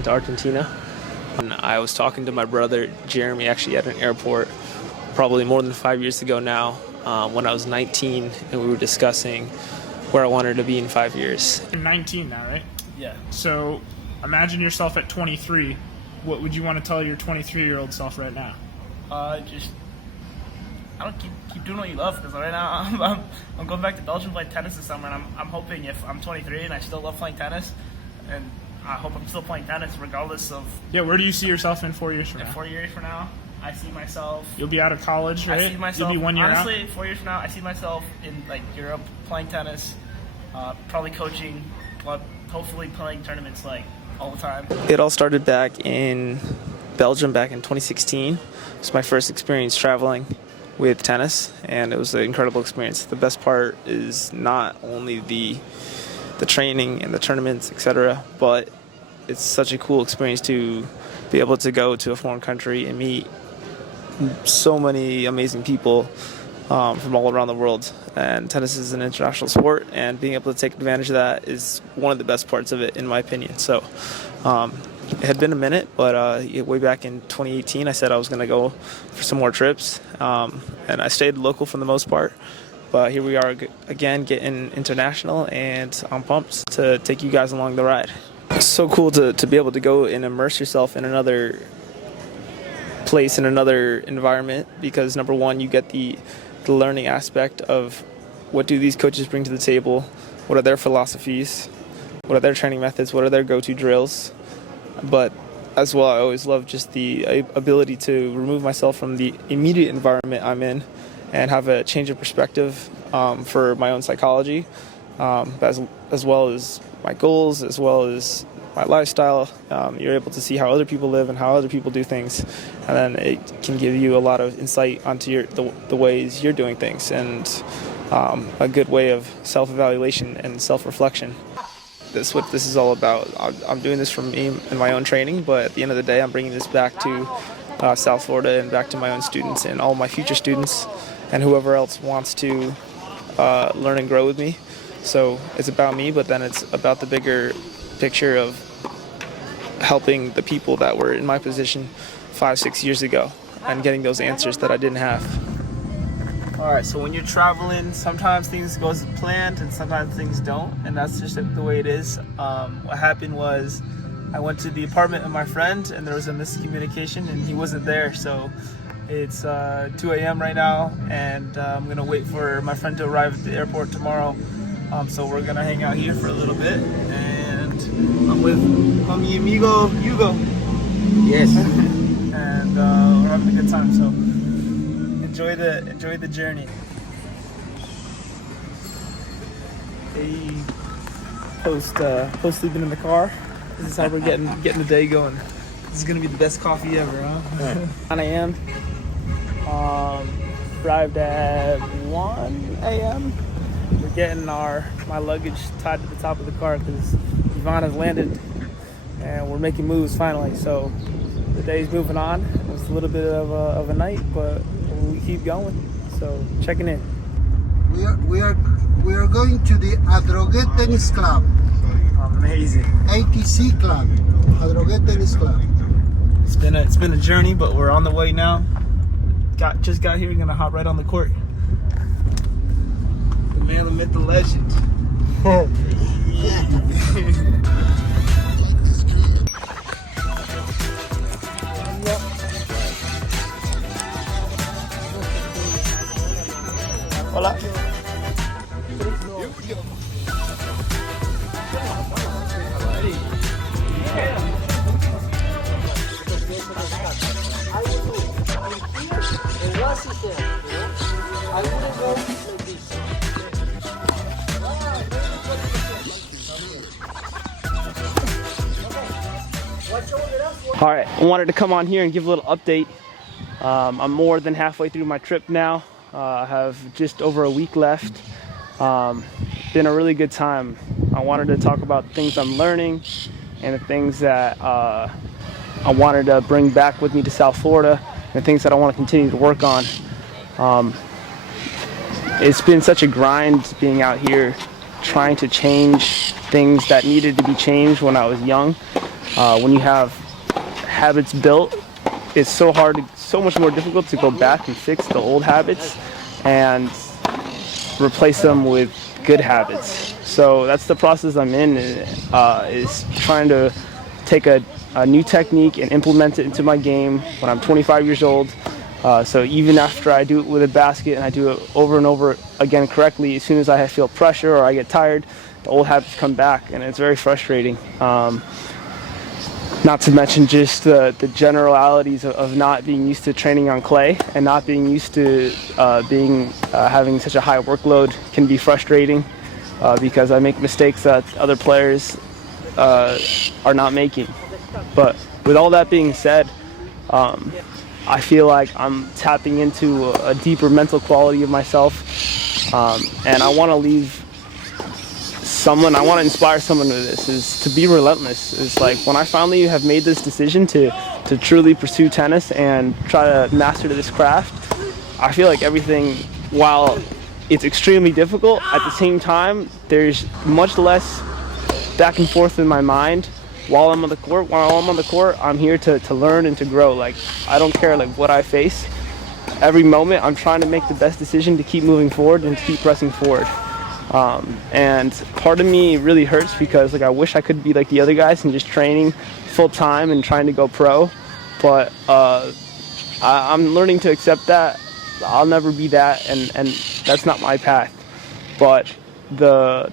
went to Argentina. And I was talking to my brother Jeremy actually at an airport probably more than 5 years ago now, when I was 19, and we were discussing where I wanted to be in 5 years. You're 19 now, right? Yeah. So imagine yourself at 23. What would you want to tell your 23-year-old self right now? Just I don't keep doing what you love, because right now I'm going back to Belgium to play tennis this summer, and I'm hoping if I'm 23 and I still love playing tennis, and I hope I'm still playing tennis regardless of. Yeah, where do you see yourself in 4 years from now? 4 years from now, I see myself. You'll be out of college, right? I see myself. You'll be 1 year honestly, out? 4 years from now, I see myself in Europe playing tennis, probably coaching, but hopefully playing tournaments all the time. It all started back in Belgium back in 2016. It was my first experience traveling with tennis, and it was an incredible experience. The best part is not only the training and the tournaments, etc., but it's such a cool experience to be able to go to a foreign country and meet so many amazing people from all around the world. And tennis is an international sport, and being able to take advantage of that is one of the best parts of it, in my opinion. So it had been a minute, but way back in 2018, I said I was going to go for some more trips, and I stayed local for the most part. But here we are again, getting international, and I'm pumped to take you guys along the ride. It's so cool to be able to go and immerse yourself in another place, in another environment, because number one, you get the learning aspect of what do these coaches bring to the table, what are their philosophies, what are their training methods, what are their go-to drills. But as well, I always love just the ability to remove myself from the immediate environment I'm in and have a change of perspective for my own psychology, as well as my goals, as well as my lifestyle. You're able to see how other people live and how other people do things, and then it can give you a lot of insight onto the ways you're doing things, and a good way of self-evaluation and self-reflection. That's what this is all about. I'm doing this for me and my own training, but at the end of the day, I'm bringing this back to South Florida and back to my own students and all my future students and whoever else wants to learn and grow with me. So it's about me, but then it's about the bigger picture of helping the people that were in my position 5-6 years ago and getting those answers that I didn't have. All right, so when you're traveling, sometimes things go as planned and sometimes things don't, and that's just the way it is. What happened was I went to the apartment of my friend, and there was a miscommunication, and he wasn't there. So it's 2 a.m. right now, and I'm gonna wait for my friend to arrive at the airport tomorrow. So we're gonna hang out here for a little bit, and I'm with homie amigo Hugo. Yes. And we're having a good time. So enjoy the journey. Hey, post sleeping in the car. This is how we're getting the day going. This is gonna be the best coffee ever, huh? 9 a.m. Arrived at 1 a.m. We're getting my luggage tied to the top of the car because Yvonne has landed, and we're making moves finally. So the day's moving on. It's a little bit of a night, but we keep going. So checking in. We are going to the Adroguet Tennis Club. Amazing. ATC Club. Adroguet Tennis Club. It's been a journey, but we're on the way now. Just got here. We're gonna hop right on the court. The man, the myth, the legend. Hola. All right, I wanted to come on here and give a little update. I'm more than halfway through my trip now. I have just over a week left. Been a really good time. I wanted to talk about things I'm learning and the things that I wanted to bring back with me to South Florida, and things that I want to continue to work on. It's been such a grind being out here trying to change things that needed to be changed when I was young. When you have habits built, it's so much more difficult to go back and fix the old habits and replace them with good habits. So that's the process I'm in, is trying to take a new technique and implement it into my game when I'm 25 years old. So even after I do it with a basket and I do it over and over again correctly, as soon as I feel pressure or I get tired, the old habits come back, and it's very frustrating. Not to mention just the generalities of not being used to training on clay and not being used to having such a high workload can be frustrating, because I make mistakes that other players are not making. But with all that being said, I feel like I'm tapping into a deeper mental quality of myself, and I want to inspire someone with this, is to be relentless. It's like when I finally have made this decision to truly pursue tennis and try to master this craft, I feel like everything, while it's extremely difficult, at the same time, there's much less back and forth in my mind while I'm on the court. While I'm on the court, I'm here to learn and to grow. Like, I don't care like what I face. Every moment, I'm trying to make the best decision to keep moving forward and to keep pressing forward. And part of me really hurts because like I wish I could be like the other guys and just training full time and trying to go pro, but I'm learning to accept that I'll never be that, and that's not my path. But the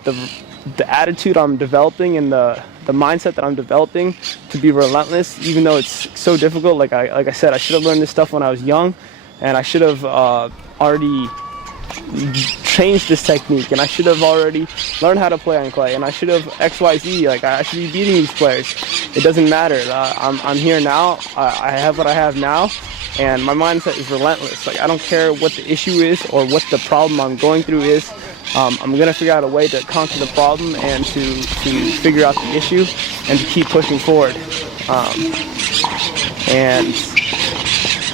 attitude I'm developing and the mindset that I'm developing to be relentless, even though it's so difficult. Like I said, I should have learned this stuff when I was young, and I should have already changed this technique, and I should have already learned how to play on clay, and I should have XYZ. Like, I should be beating these players. It doesn't matter. I'm here now. I have what I have now, and my mindset is relentless. Like, I don't care what the issue is or what the problem I'm going through is. I'm gonna figure out a way to conquer the problem and to figure out the issue and to keep pushing forward. And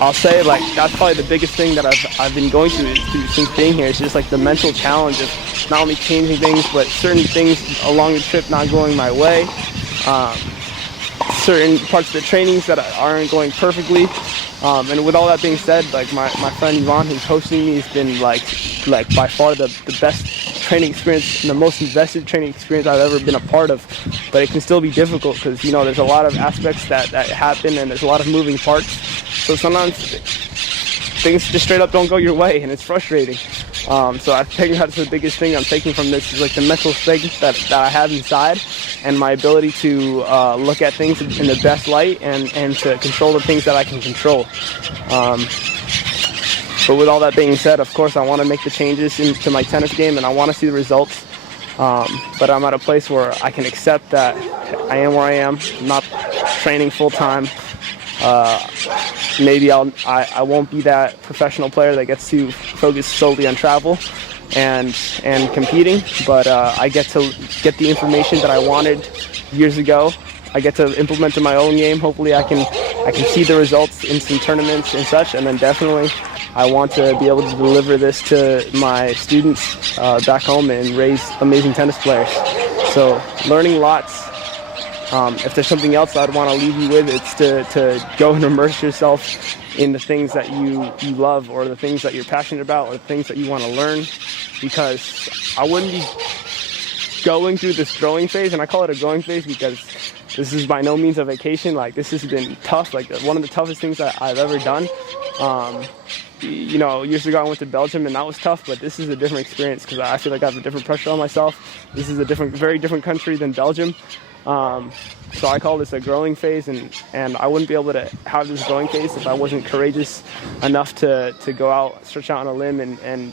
I'll say, like, that's probably the biggest thing that I've been going through since being here. It's just like the mental challenge of not only changing things, but certain things along the trip not going my way. Certain parts of the trainings that aren't going perfectly. And with all that being said, like my friend Yvonne, who's hosting me, has been like by far the best training experience and the most invested training experience I've ever been a part of. But it can still be difficult because, you know, there's a lot of aspects that happen, and there's a lot of moving parts. So sometimes things just straight up don't go your way, and it's frustrating. So I think that's the biggest thing I'm taking from this, is like the mental strength that I have inside, and my ability to look at things in the best light and to control the things that I can control. But with all that being said, of course, I want to make the changes into my tennis game, and I want to see the results. But I'm at a place where I can accept that I am where I am, not training full time. Maybe I won't be that professional player that gets to focus solely on travel and competing, but I get to get the information that I wanted years ago. I get to implement in my own game. Hopefully I can see the results in some tournaments and such, and then definitely I want to be able to deliver this to my students back home and raise amazing tennis players. So learning lots. If there's something else I'd want to leave you with, it's to go and immerse yourself in the things that you love, or the things that you're passionate about, or the things that you want to learn, because I wouldn't be going through this growing phase, and I call it a growing phase because this is by no means a vacation. Like, this has been tough, like one of the toughest things that I've ever done. You know, years ago I went to Belgium and that was tough, but this is a different experience because I feel like I have a different pressure on myself. This is a very different country than Belgium. So I call this a growing phase, and I wouldn't be able to have this growing phase if I wasn't courageous enough to go out, stretch out on a limb, and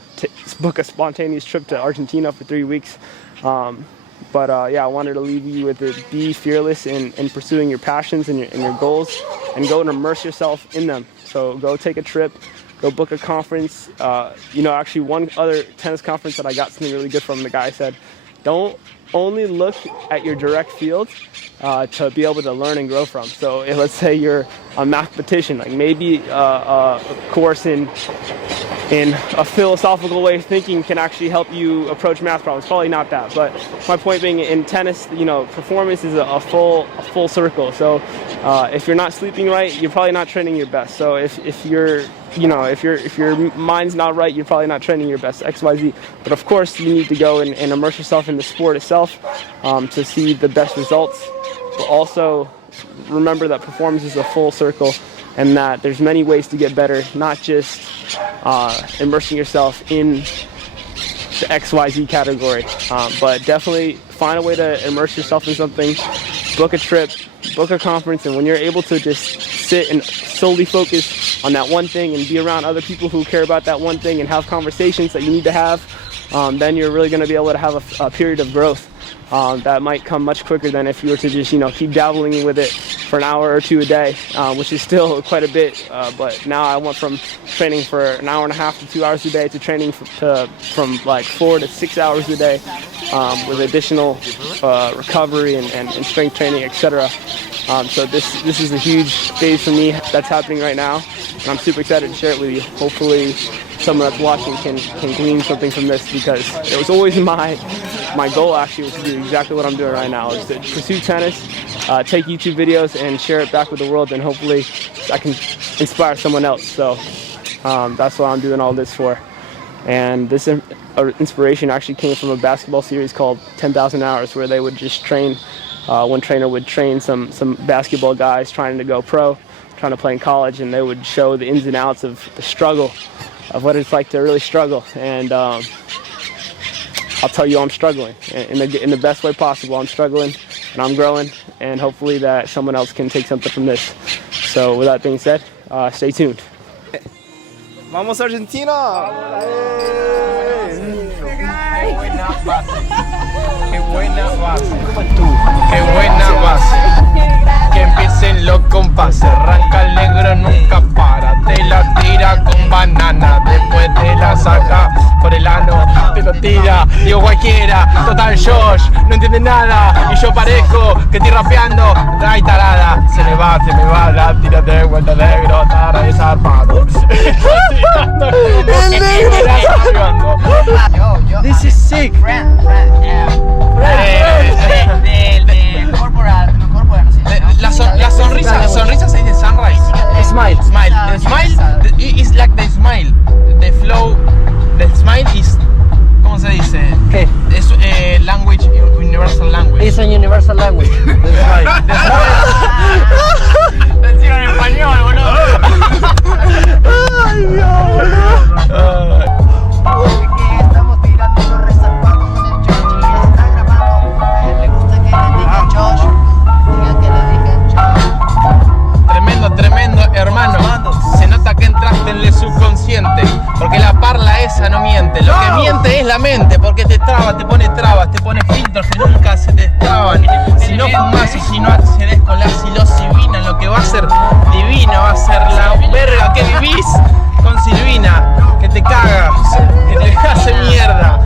book a spontaneous trip to Argentina for 3 weeks. But yeah, I wanted to leave you with it. Be fearless in pursuing your passions and your goals, and go and immerse yourself in them. So go take a trip, go book a conference. You know, actually one other tennis conference that I got something really good from, the guy said, don't only look at your direct field to be able to learn and grow from. So let's say you're a mathematician, like maybe a course in a philosophical way of thinking can actually help you approach math problems. Probably not that, but my point being, in tennis, performance is a full circle. So if you're not sleeping right, you're probably not training your best. So if your mind's not right, you're probably not training your best, XYZ. But of course, you need to go and immerse yourself in the sport itself to see the best results. But also remember that performance is a full circle, and that there's many ways to get better, not just immersing yourself in the XYZ category, but definitely find a way to immerse yourself in something, book a trip, book a conference, and when you're able to just sit and solely focus on that one thing and be around other people who care about that one thing and have conversations that you need to have, then you're really going to be able to have a period of growth that might come much quicker than if you were to just keep dabbling with it for an hour or two a day, which is still quite a bit. But now I went from training for an hour and a half to 2 hours a day to training from like 4 to 6 hours a day with additional recovery and strength training, etc. So this is a huge phase for me that's happening right now, and I'm super excited to share it with you. Hopefully someone that's watching can glean something from this, because it was always my goal actually was to do exactly what I'm doing right now, is to pursue tennis, take YouTube videos and share it back with the world, and hopefully I can inspire someone else. So that's what I'm doing all this for. And this inspiration actually came from a basketball series called 10,000 Hours, where they would just train, one trainer would train some basketball guys trying to go pro, trying to play in college, and they would show the ins and outs of the struggle, of what it's like to really struggle. And I'll tell you, I'm struggling in the best way possible. I'm struggling and I'm growing, and hopefully that someone else can take something from this. So with that being said, stay tuned. Vamos Argentina! Qué buena base. Qué buena base. Qué buena base. Que empiecen los compases. Arranca el negro, nunca para. Te la tira con banana. Después te la saca por el ano. Te lo tira, digo cualquiera. Total Josh, no entiende nada. Y yo parezco que estoy rapeando. Ay, tarada. Se me va la tira de vuelta negro. Tara y zarpado. El negro. This is sick. Friend, del corporal, no sé. La sonrisa se dice sunrise. Smile. The smile is like the smile. The flow, the smile is, ¿cómo se dice? ¿Qué? Es language, universal language. It's a universal language. The smile. Decirlo en español, boludo. Ay, Dios, Estamos tirando los resarpados con el Josh y está grabando. Le gusta que le digan Josh. Digan que le digan Josh. Tremendo, hermano. Se nota que entraste en el subconsciente, porque la parla esa no miente. Lo que miente es la mente, porque te pone filtros que nunca se te destraban. Si no fumas y si no accedes con la psilocibina, lo que va a ser divino va a ser la verga que vivís con Silvina, que te cagas, que te hace mierda,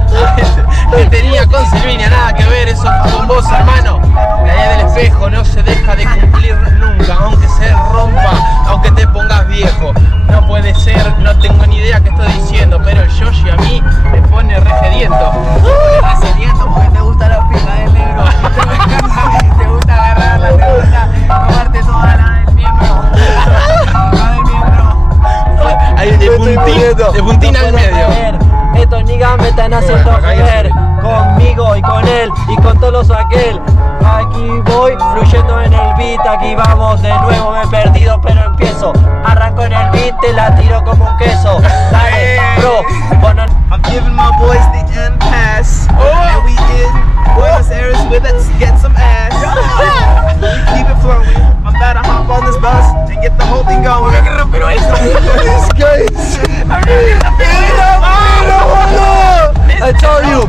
que tenía con Silvina nada que ver, eso con vos, hermano. La idea del espejo no se deja de cumplir nunca, aunque se rompa, aunque te pongas viejo. No puede ser, no tengo ni idea qué estoy diciendo, pero el Yoshi a mí me pone regediento. Sediento porque te gusta la pica del negro. Te gusta agarrarla, te gusta tomarte toda la del miembro. La del miembro. Ahí de puntín al medio. Estos niggas me están haciendo joder conmigo y con él y con todos los aquel. Aquí voy fluyendo en el beat, aquí vamos de nuevo, me he perdido pero empiezo. Arranco en el beat, te la tiro como un queso. Dale, bro, bueno. I'm giving my boys the end pass. And we in Buenos Aires with us, get some ass. We keep it flowing. I'm about to hop on this bus and get the whole thing going. These guys. I told you,